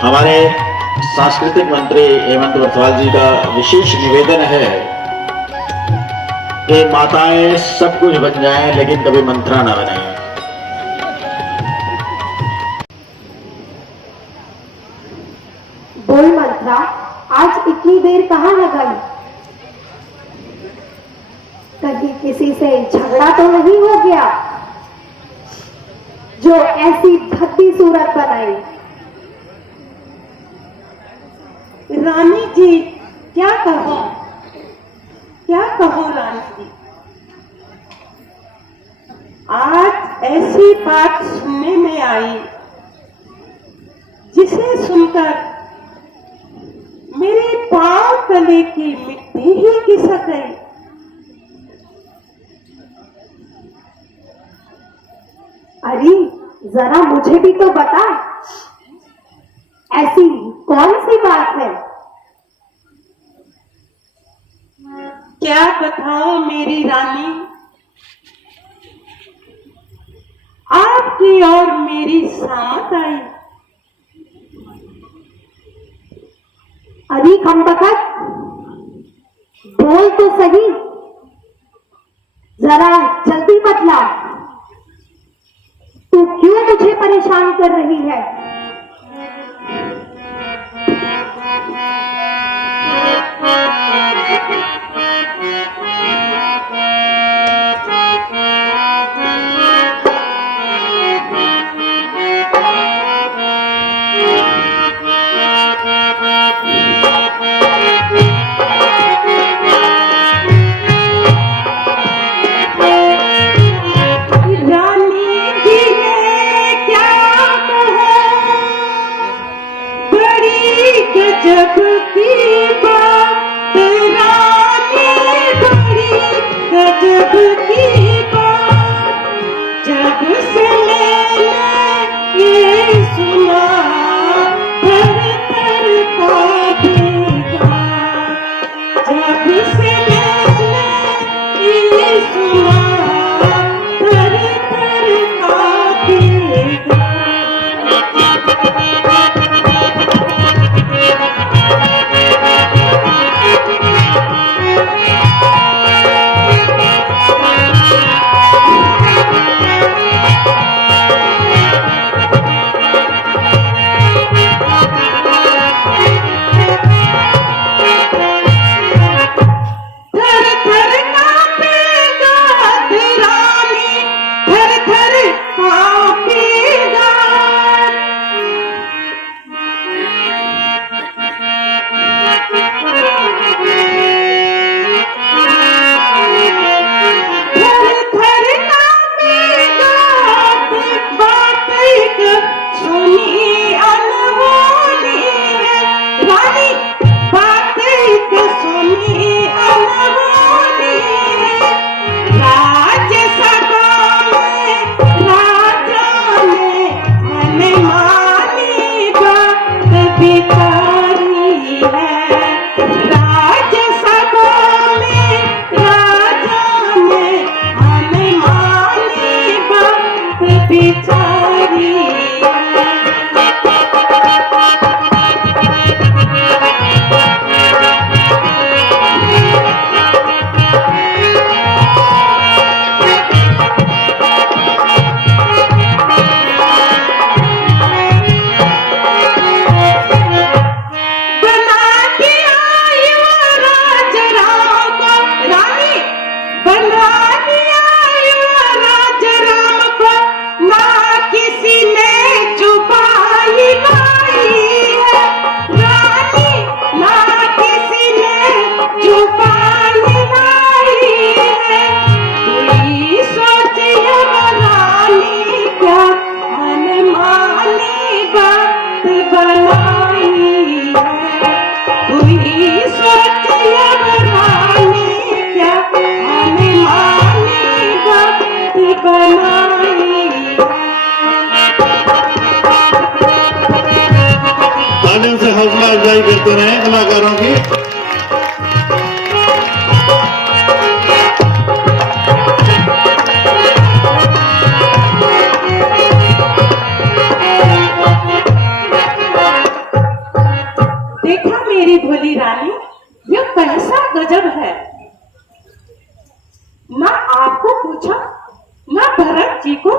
हमारे सांस्कृतिक मंत्री हेमंत बरसाल जी का विशेष निवेदन है कि माताएं सब कुछ बन जाएं लेकिन कभी मंत्रा ना बने। बोल मंत्रा, आज इतनी देर कहाँ लगाई? कहीं किसी से झगड़ा तो नहीं हो गया जो ऐसी भद्दी सूरत बनाई? रानी जी, क्या कहो रानी जी। आज ऐसी बात सुनने में आई जिसे सुनकर मेरे पांव तले की मिट्टी ही खिसक गई। अरे जरा मुझे भी तो बता, ऐसी कौन सी बात है? क्या बताऊं मेरी रानी, आपकी और मेरी सामत आई। अरे खम्बकत, बोल तो सही, जरा जल्दी बतला, तू क्यों मुझे परेशान कर रही है? जब की बात रानी, बड़ी गजब की बात, जब से मैंने ये सुना थर थर कांपेगा, जब से मैंने ये सुना थर थर कांपेगा। तालियों से हौसला अफजाई करते रहे कलाकारों की। आपको पूछा ना भरत जी को?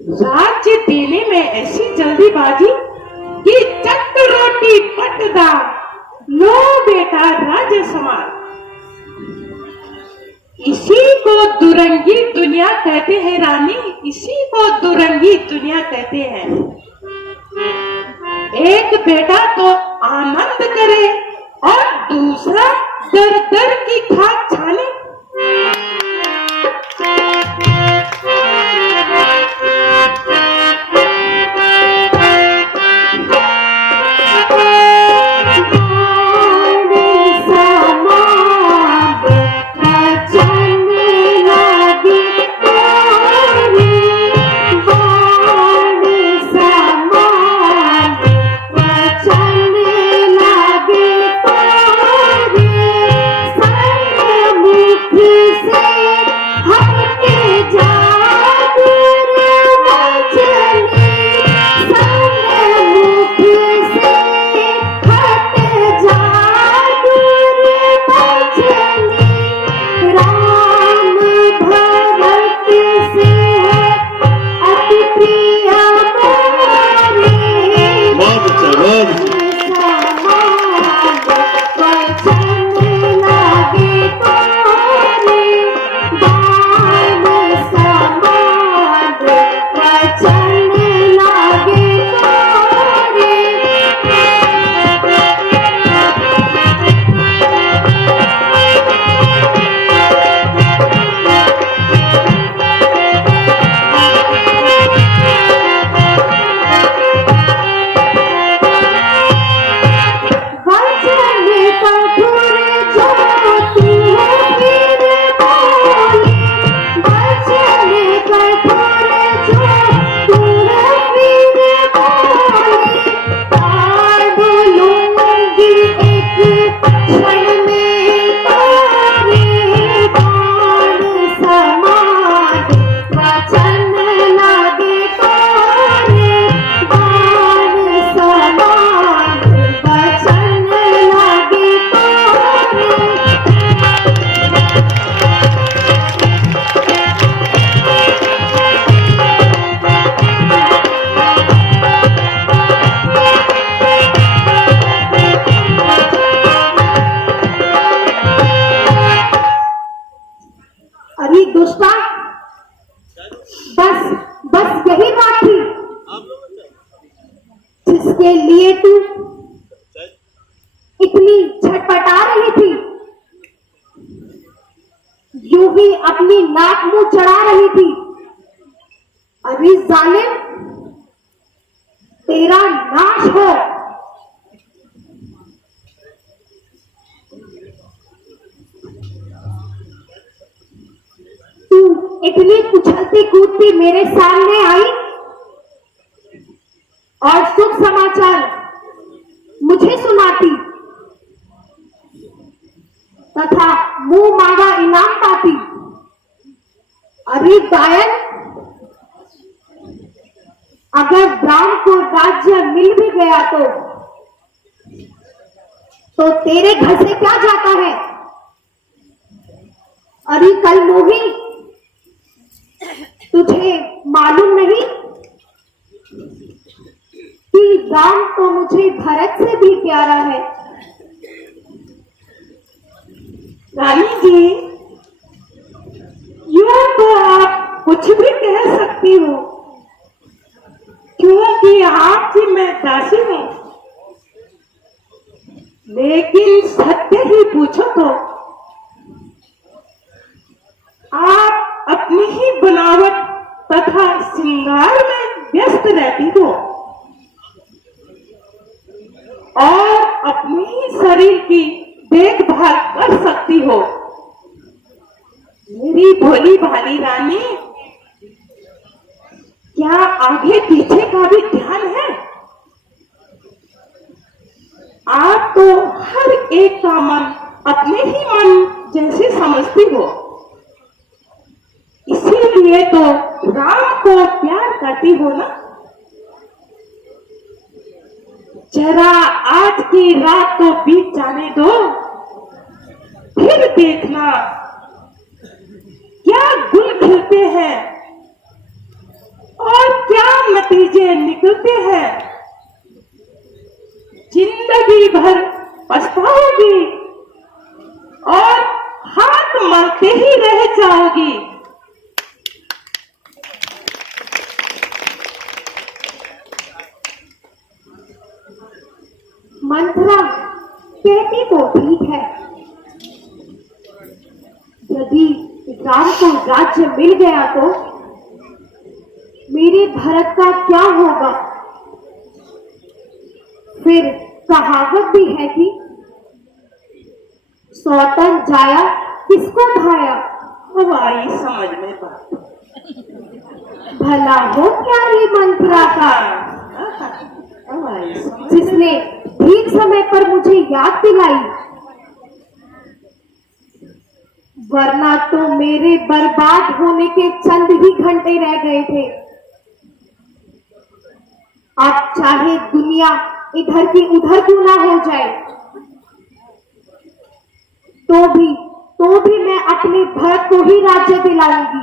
राज्य देने में ऐसी जल्दीबाजी कि चट रोटी पटदार, लो बेटा राज्य समान। इसी को दुरंगी दुनिया कहते हैं रानी, इसी को दुरंगी दुनिया कहते हैं। एक बेटा तो आनंद करे और दूसरा दर दर की खाक छाने। दुष्टा, बस बस यही बात थी जिसके लिए तू इतनी छटपटा रही थी, यूं ही अपनी नाक मुंह चढ़ा रही थी। अरे जालिम, तेरा नाश हो। तू इतनी उछलती कूदती मेरे सामने आई और शुभ समाचार मुझे सुनाती तथा मुंह मांगा इनाम पाती। अरे गायन, अगर ब्राह्मण को राज्य मिल भी गया तो तेरे घर से क्या जाता है? अरे कल मोही, तुझे मालूम नहीं कि राम तो मुझे भरत से भी प्यारा है। रानी जी, यूं तो आप कुछ भी कह सकती हो क्योंकि आपकी मैं दासी हूं, लेकिन सत्य ही पूछो तो आप अपनी ही बनावट तथा श्रृंगार में व्यस्त रहती हो और अपने ही शरीर की देखभाल कर सकती हो। मेरी भोली भाली रानी, क्या आगे पीछे का भी ध्यान है? आप तो हर एक का मन अपने ही मन जैसे समझती हो, इसीलिए तो राम को प्यार करती हो ना। जरा आज की रात को बीत जाने दो, फिर देखना क्या गुल खिलते हैं और क्या नतीजे निकलते हैं। जिंदगी भर पछताओगी और हाथ मलते ही रह जाओगी। मंथरा कहती तो ठीक है, यदि राम को राज्य मिल गया तो मेरे भरत का क्या होगा। फिर कहावत भी है कि सौतन जाया किसको भाया। अब आई समझ में बात। भला हो प्यारी मंथरा का, अब आई समझ। जिसने ठीक समय पर मुझे याद दिलाई, वरना तो मेरे बर्बाद होने के चंद ही घंटे रह गए थे। अब चाहे दुनिया इधर की उधर क्यों ना हो जाए, तो भी मैं अपने भरत को ही राज्य दिलाऊंगी।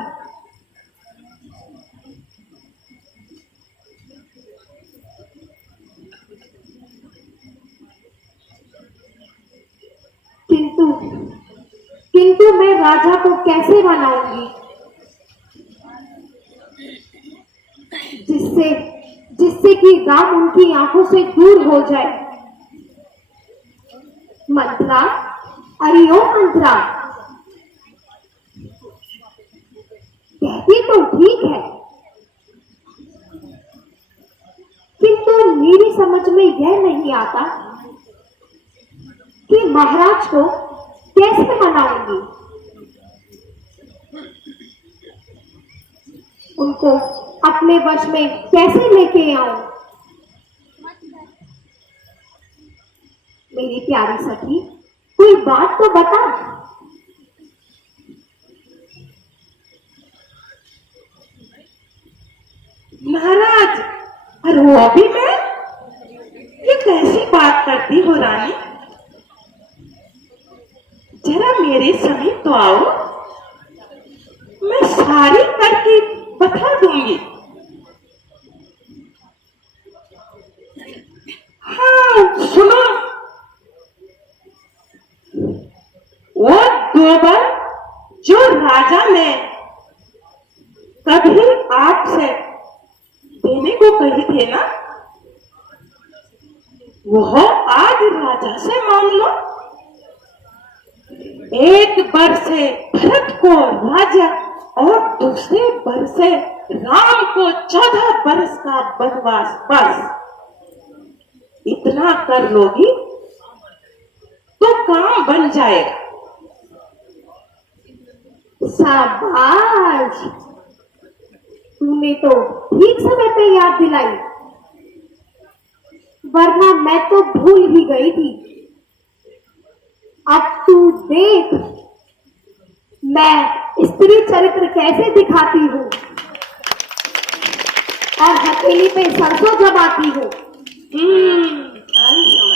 किंतु मैं राजा को कैसे बनाऊंगी जिससे कि राम उनकी आंखों से दूर हो जाए। मंत्रा, अरे ओ मंत्रा, कहती तो ठीक है, किंतु मेरी समझ में यह नहीं आता कि महाराज को कैसे मनाऊंगी। उनको अपने वश में कैसे लेके आऊं। मेरी प्यारी सखी, कोई बात तो बता। महाराज, और वो भी मैं? ये कैसी बात करती हो रानी? जरा मेरे समीप तो आओ, मैं सारी करके बता दूंगी। हाँ सुनो, वो 2 बार जो राजा ने कभी आपसे देने को कही थे ना, वह आज राजा से मांग लो। एक बर से भरत को राजा और दूसरे बर से राम को 14 बरस का वनवास। बस इतना कर लोगी तो काम बन जाएगा। शाबाश, तूने तो ठीक समय पे याद दिलाई, वरना मैं तो भूल ही गई थी। अब तू देख मैं स्त्री चरित्र कैसे दिखाती हूँ और हथेली पे सरसों जमाती हूँ। आई समझ।